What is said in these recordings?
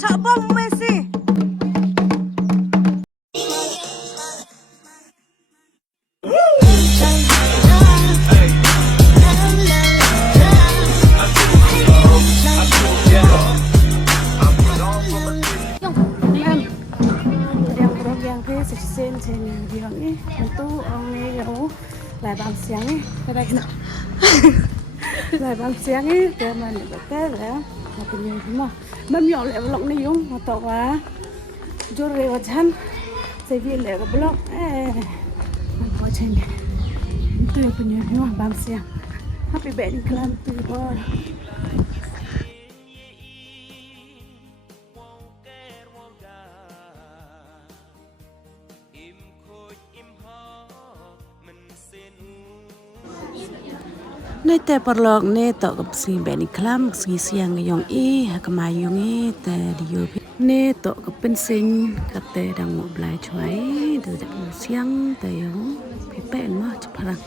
Chợ bông Messi. Sen sen bilang itu orang ni jauh lai bang siang ni kadang kena lai bang siang ni dia mana betul lah tapi ni semua memang lai blok ni yung atau apa jor rewajan saya bilang lai blok apa macam ni itu punya semua bang siang happy birthday kelam tu bor. Nay te perlok ne tokกับสีแบบนี้คลำสีเสียงยองอีกมาอยู่นี่แต่ดิโยเนเตอกกับเป็นสิงกับแต่ดังหมดหลายช่วยเดี๋ยวจะเสียงแต่ยองพี่เป็นมาจะพลัง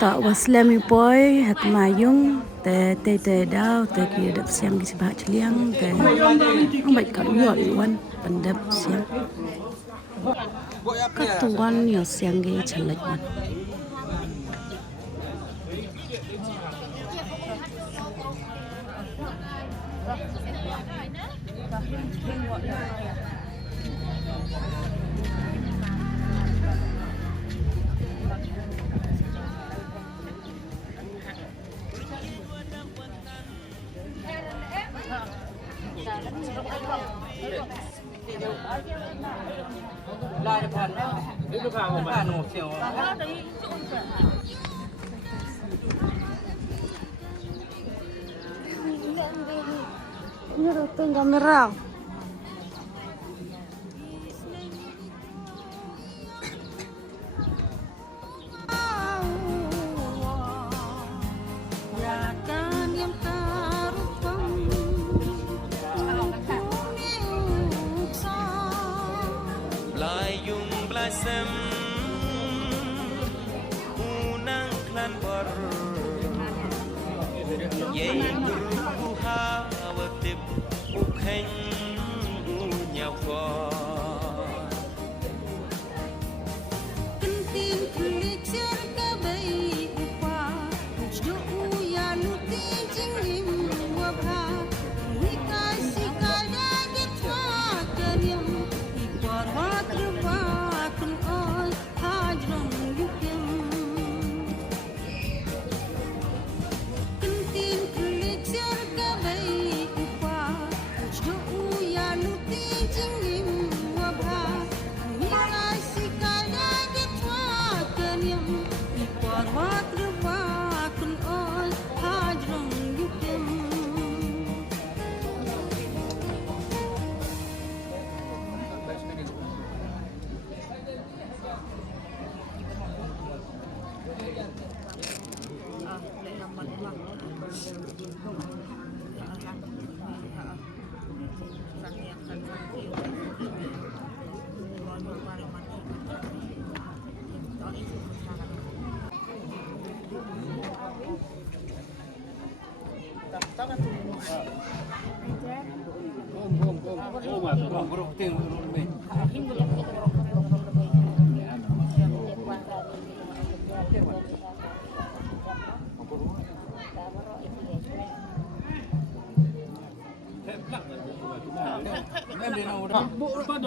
tak waslami boy hak mayung te dau te ki dap siang ki sebab celiang te baik kat yot wan pendap siang katuan yo siang ki celek wan ini ruteng kamera Sem unang klan bor ye ku ha awatip ukhen nhau ko tin kuli cher ka bai upa jo ya luti jingim wa bha wi ka si ka da ge thwa karyam ikor hat rupa Ôm, buruk ting, buruk.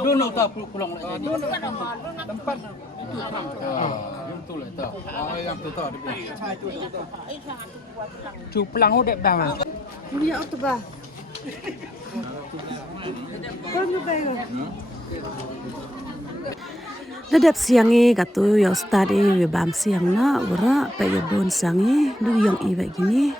Lu nak tahu pulang nak jadi. Tempat itu kan. Yang tu lah tahu. Yang tu tahu dia. Cu pulang udah dah. Ini apa tu bah? Kau ni baik. Dadap siangi katu ya ustad ya bam siang na ora pa ya bon sangi du yang i baik gini.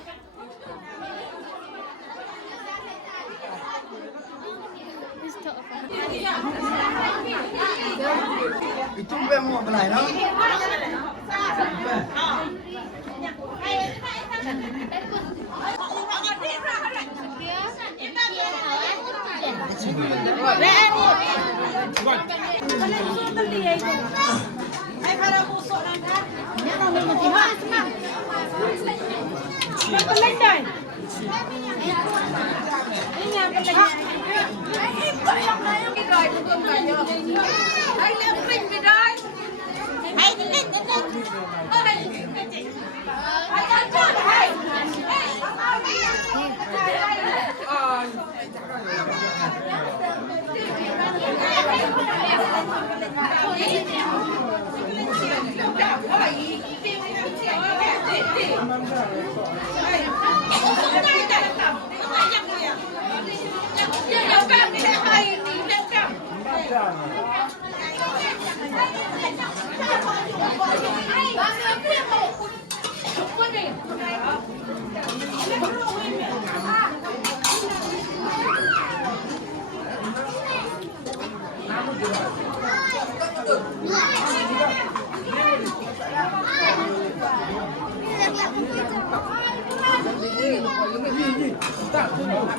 Itu mau belai no?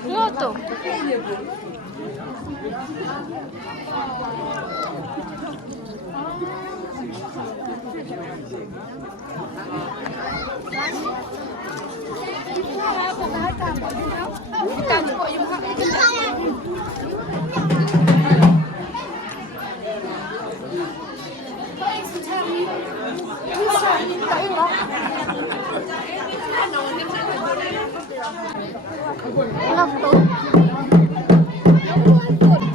Loto.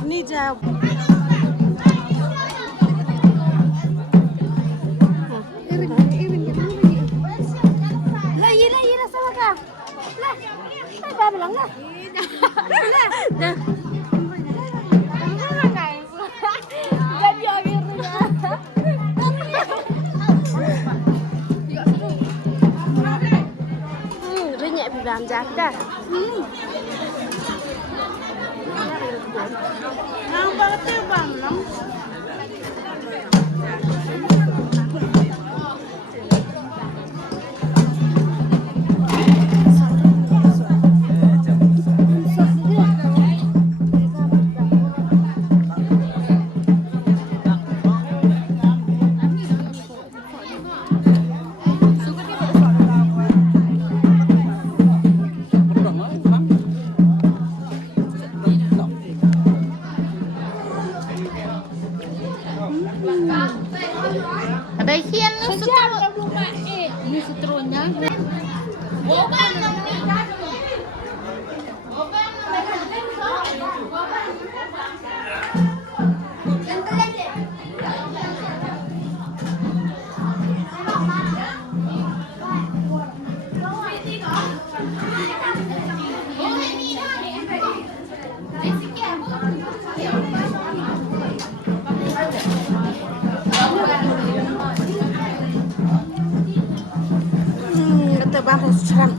Ni jauh. Lah, sama kah? Lah, apa bilang lah? Dah. Jadi akhirnya. Renyek bilang jaga. Nampak tu bang, nam. Ada ikan lu seterusnya. Ini seterusnya. Kata bang harus cerang.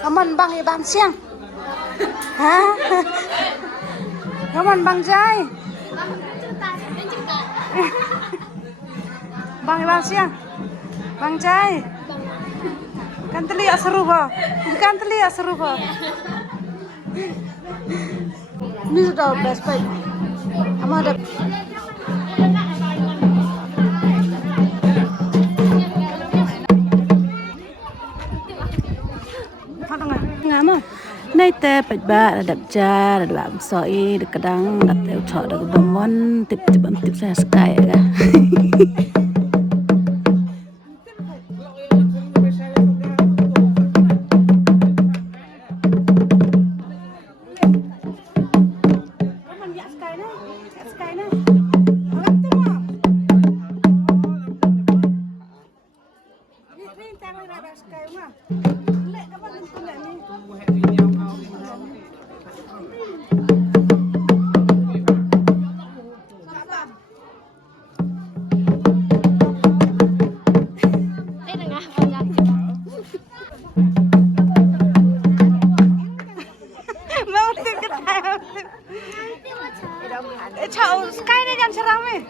Kaman bang iban siang. Hah? Kaman bang Jai. Bang iban siang. Bang Jai. Kan terlihat seru ba? Kan terlihat seru ba? Ini sudah best baik. Ama ada nay tè bạch ba đập cha làm sỏi được cái đắng đặt theo chợ được bấm món tiếp tiếp bấm tiếp ra sky cả Chậu sky đây jangan seram nih.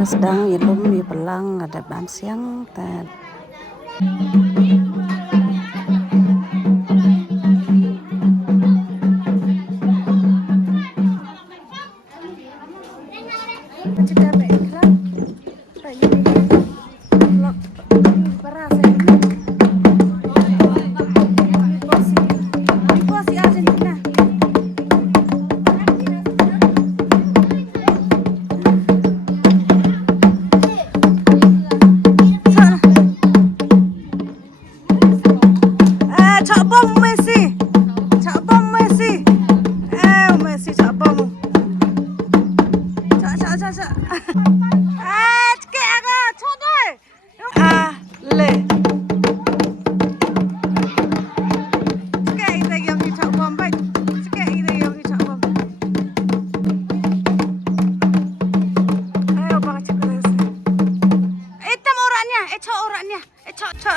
Sedang ilum di pelang ada bam siang tad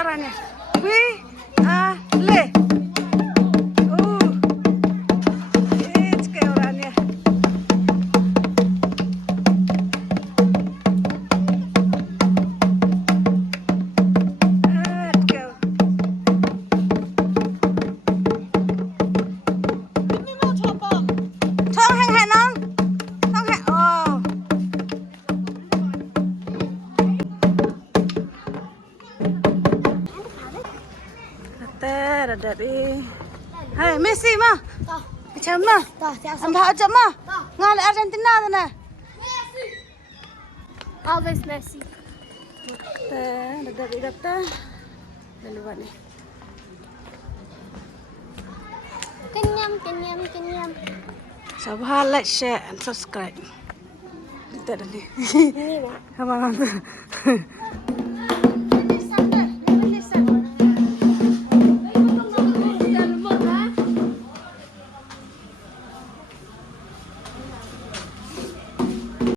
orangnya. Wih, le. Kayak orangnya. Ini mau coba. Chong heng nong. Chong heng. Oh. Ada di. Hai, Messi mah. Macam mah? Anda ajak mah? Ngal Argentina tu na. Messi. Always Messi. Ada dari kata. Lalu ni. Kenyam. Subhan, like, share and subscribe. Kita dah ni. Ini dah. Abang.